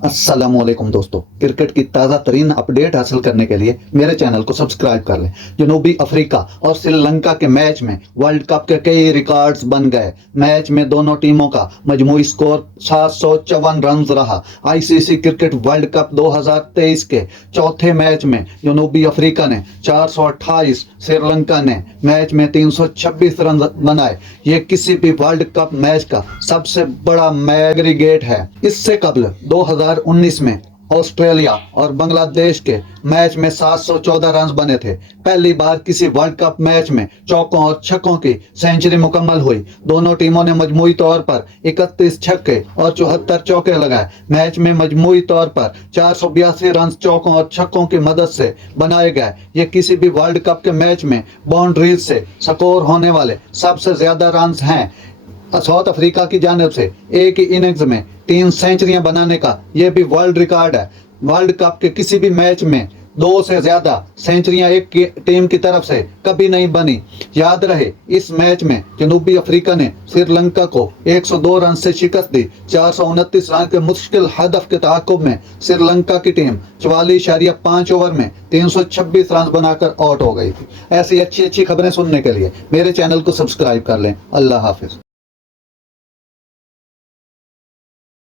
अस्सलाम वालेकुम दोस्तों, क्रिकेट की ताज़ा तरीन अपडेट हासिल करने के लिए मेरे चैनल को सब्सक्राइब कर लें। जनूबी अफ्रीका और श्रीलंका के मैच में वर्ल्ड कप के कई रिकॉर्ड्स बन गए। मैच में दोनों टीमों का मजमूई स्कोर 754 रन रहा। आईसीसी क्रिकेट वर्ल्ड कप 2023 के चौथे मैच में जनूबी अफ्रीका ने 428, श्रीलंका ने मैच में 326 रन बनाए। ये किसी भी वर्ल्ड कप मैच का सबसे बड़ा एग्रीगेट है। इससे कबल 2019 में ऑस्ट्रेलिया और बांग्लादेश के मैच में 714 रन बने थे। पहली बार किसी वर्ल्ड कप मैच में चौकों और छक्कों की सेंचुरी मुकम्मल हुई। दोनों टीमों ने मजमूई तौर पर 31 छक्के और 74 चौके लगाए। मैच में मजमूई तौर पर 482 रन चौकों और छक्कों की मदद से बनाए गए। ये किसी भी वर्ल्ड कप के मैच में बाउंड्रीज से स्कोर होने वाले सबसे ज्यादा रन हैं। साउथ अफ्रीका की जानिब से एक ही इनिंग्स में 3 सेंचुरियां बनाने का यह भी वर्ल्ड रिकॉर्ड है। वर्ल्ड कप के किसी भी मैच में 2 से ज्यादा सेंचुरियां एक टीम की तरफ से कभी नहीं बनी। याद रहे, इस मैच में जनूबी अफ्रीका ने श्रीलंका को 102 रन से शिकस्त दी। 429 रन के मुश्किल हदफ के ताक़ुब में श्रीलंका की टीम 44.5 ओवर में 326 रन बनाकर आउट हो गई थी। ऐसी अच्छी खबरें सुनने के लिए मेरे चैनल को सब्सक्राइब कर लें। अल्लाह हाफिज।